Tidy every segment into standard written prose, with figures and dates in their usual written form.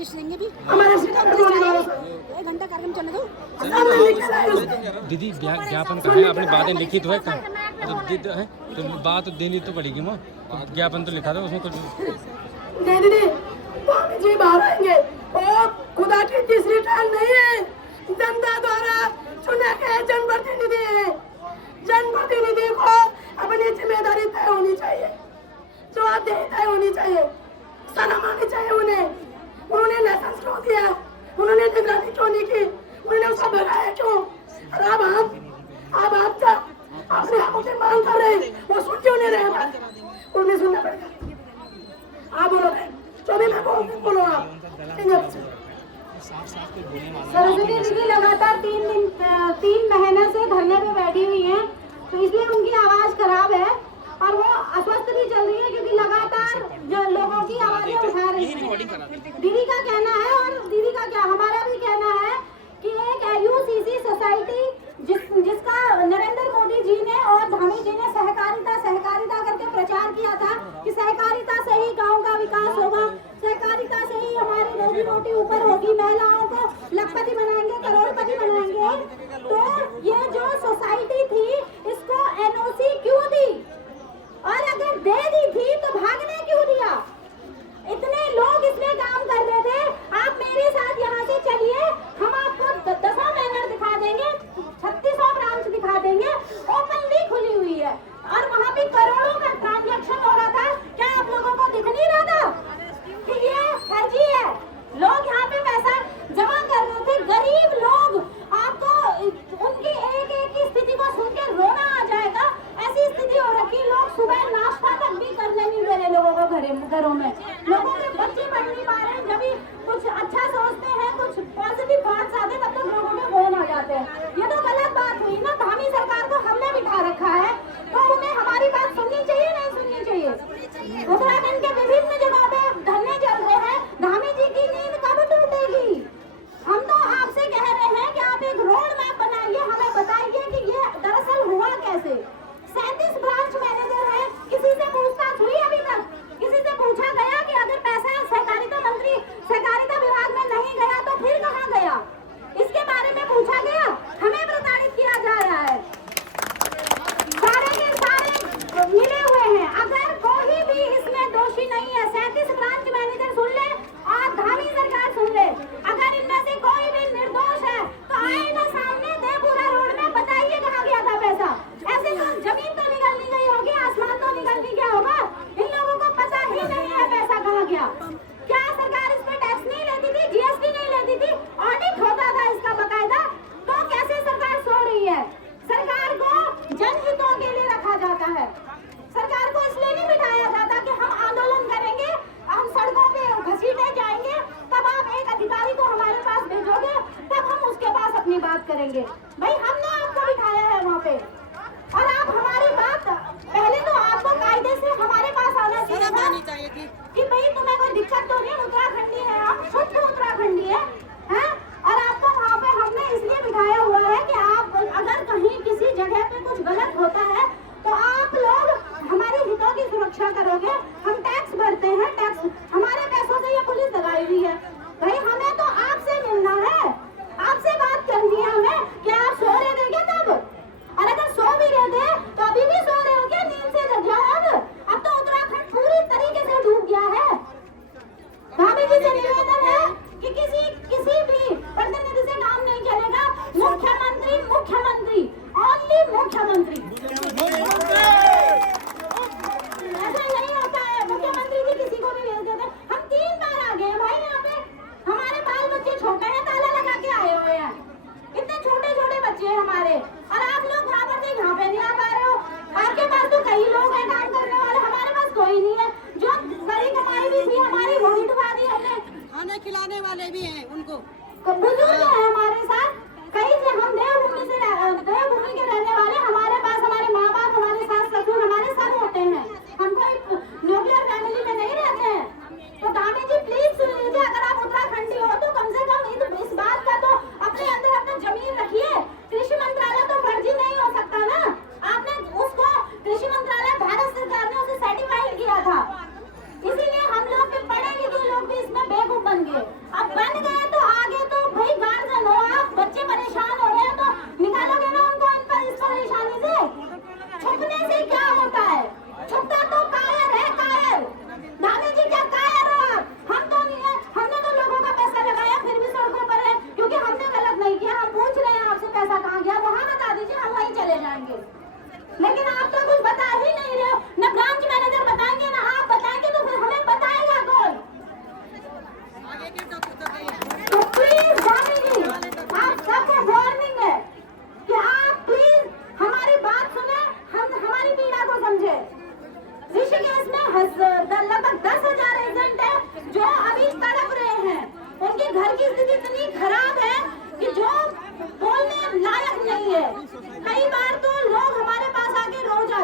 List देंगे भी हमारे 1 घंटा कार्यक्रम चलने दो। दीदी ज्ञापन का है, अपनी बातें लिखित हुए तो बात देनी तो पड़ेगी माँ, ज्ञापन तो लिखा था उसमें कुछ नहीं दीदी, स्वामी जी बाहर आएंगे और खुदा की तीसरी टहल नहीं है, जनता द्वारा चुने गए जनप्रतिनिधि है। जनप्रतिनिधि को अपनी जिम्मेदारी तय होनी चाहिए, जवाबदेही तय होनी चाहिए, शर्म आनी चाहिए उन्हें। उन्होंने लाइसेंस क्यों दिया, उन्होंने निगरानी क्यों नहीं की, उन्होंने उसको भगाया क्यों? और अब आप क्या अपने हाथों की मांग कर रहे हैं, वो सुन क्यों नहीं रहे? उन्हें सुनना पड़ेगा। आप बोलो, जो भी मैं बोलो आप। सरस्वती दीदी लगातार 3 महीने से धरने पे बैठी हुई हैं, तो इसलिए उनकी आवाज खराब है और वो अस्वस्थ भी चल रही है, क्योंकि लगातार जो लोगों की आवाजें उठा रही है। दीदी का कहना है, और दीदी का क्या हमारा भी कहना है कि एक यूसीसी सोसाइटी जिसका नरेंद्र मोदी जी ने और धामी जी ने सहकारिता करके प्रचार किया था कि सहकारिता से ही गांव का विकास होगा, सहकारिता से ही हमारी रोजी रोटी ऊपर होगी, महिलाओं को लखपति बनाएंगे, करोड़पति बनाएंगे। तो ये जो सोसाइटी थी इसको एनओसी क्यों दी, और अगर दे दी थी तो भागने क्यों दिया? इतने लोग इसमें काम कर रहे थे। आप मेरे साथ यहाँ से चलिए, हम आपको 10 बैनर दिखा देंगे, 36 ब्रांच दिखा देंगे, ओपनली खुली हुई है और वहाँ पे करोड़ों का ट्रांजैक्शन हो रहा था। क्या आप लोगों को दिख नहीं रहा था कि ये फर्जी है? लोग यहाँ पे पैसा जमा कर रहे थे, गरीब लोग। आपको उनकी एक की स्थिति को सुन के रोना आ जाएगा, ऐसी स्थिति हो रखी। लोग सुबह नाश्ता तक भी करने नहीं दे रहे लोगों को घरों में। लोगों के बच्चे पढ़ नहीं पा रहे, जब भी कुछ अच्छा सोचते हैं, कुछ पॉजिटिव थॉट्स आते हैं, तब तक लोगों में फोन आ जाते हैं। ये तो गलत बात हुई ना। धामी सरकार को हमने बिठा रखा है, तो उन्हें हमारी बात सुननी चाहिए, नहीं सुननी चाहिए? उत्तराखंड के विभिन्न जगहों पे धरने चल रहे हैं, धामी जी की नींद कब टूटेगी? हम तो आपसे कह रहे हैं कि आप एक रोड मैप बनाइए, हमें बताइए कि ये दरअसल हुआ कैसे। 37 ब्रांच मैनेजर है, किसी से पूछताछ हुई अभी तक? किसी से पूछा गया कि अगर पैसा सहकारिता विभाग में नहीं गया तो फिर कहाँ गया? इसके बारे में पूछा गया? हमें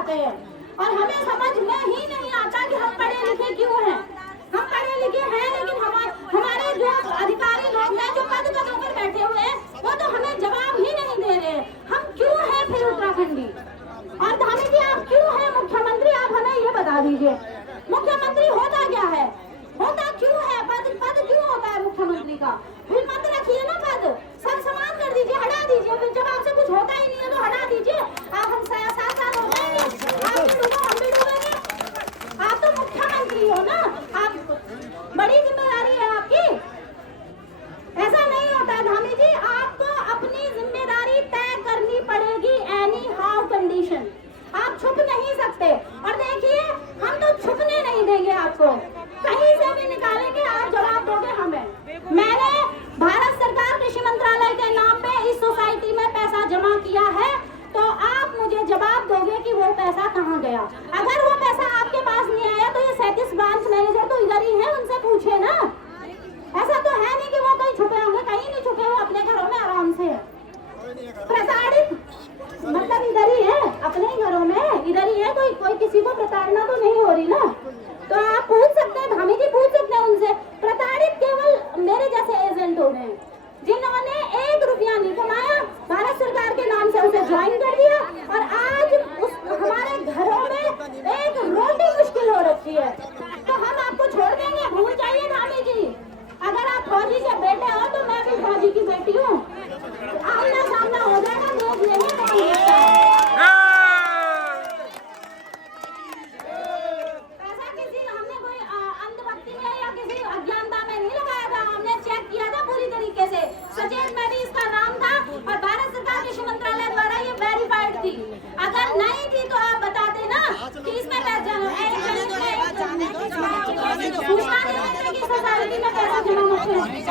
जाते हैं। और हमें समझ में ही नहीं आता कि हम पढ़े लिखे क्यों हैं। हम पढ़े लिखे हैं लेकिन हमारे जो अधिकारी लोग हैं जो पद पदों पर बैठे हुए हैं वो तो हमें जवाब ही नहीं दे रहे। हम क्यों हैं फिर उत्तराखंडी? और धामी जी आप क्यों हैं मुख्यमंत्री? आप हमें ये बता दीजिए, मुख्यमंत्री होता क्या है, होता क्यों है, पद क्यों होता है मुख्यमंत्री का? फिर मत रखिए ना पद, सब समान कर दीजिए, हटा दीजिए। फिर जब आपसे कुछ होता ही नहीं है तो हटा दीजिए। आप हम 7 साल हो जाएंगे, आप भी डूबो हम भी डूबेंगे। आप तो मुख्यमंत्री हो ना, आप बड़ी जिम्मेदारी है आपकी। ऐसा नहीं होता धामी जी, आपको अपनी जिम्मेदारी तय करनी पड़ेगी एनी हाउ कंडीशन। आप छुप नहीं सकते। और देखिए हम तो छुपने नहीं देंगे आपको, कहीं से भी निकालेंगे, आप जवाब दोगे हमें। मैंने भारत सरकार कृषि मंत्रालय के नाम पे इस सोसाइटी में पैसा जमा किया है, तो आप मुझे जवाब दोगे कि वो पैसा कहाँ गया। अगर वो पैसा आपके पास नहीं आया तो ये 37 ब्रांच मैनेजर तो इधर ही है, उनसे पूछे ना। ऐसा तो है नहीं कि वो कहीं छुपे होंगे, कहीं नहीं छुपे, वो अपने घरों में आराम से है। प्रताड़ित मतलब इधर ही है, अपने ही घरों में इधर ही है, कोई किसी को प्रताड़ना तो नहीं हो रही ना। तो आप पूछ सकते हैं, धामी जी पूछ सकते हैं उनसे। प्रताड़ित केवल मेरे जैसे एजेंट हो गए जिन्होंने 1 रुपया नहीं कमाया, भारत सरकार के नाम से उसे ज्वाइन कर दिया और आज हमारे घरों में एक रोटी मुश्किल हो रखी है। तो हम आपको छोड़ देंगे? भूल जाइए धामी जी, अगर आप फौजी के बेटे हो तो मैं भी फौजी की बेटी हूँ। आमना सामना हो जाएगा, देख लेंगे कौन जीतता है। ऐसा किसी हमने कोई अंधभक्ति में या किसी अज्ञानता में नहीं लगाया था, हमने चेक किया था पूरी तरीके से। सचेत में भी इसका नाम था और भारत सरकार कृषि मंत्रालय द्वारा ये वेरीफाइड थी। अगर नहीं थी तो आप बता देना कि इसमें सूचना देने की सोसाइटी में पैसा जमा मत करें।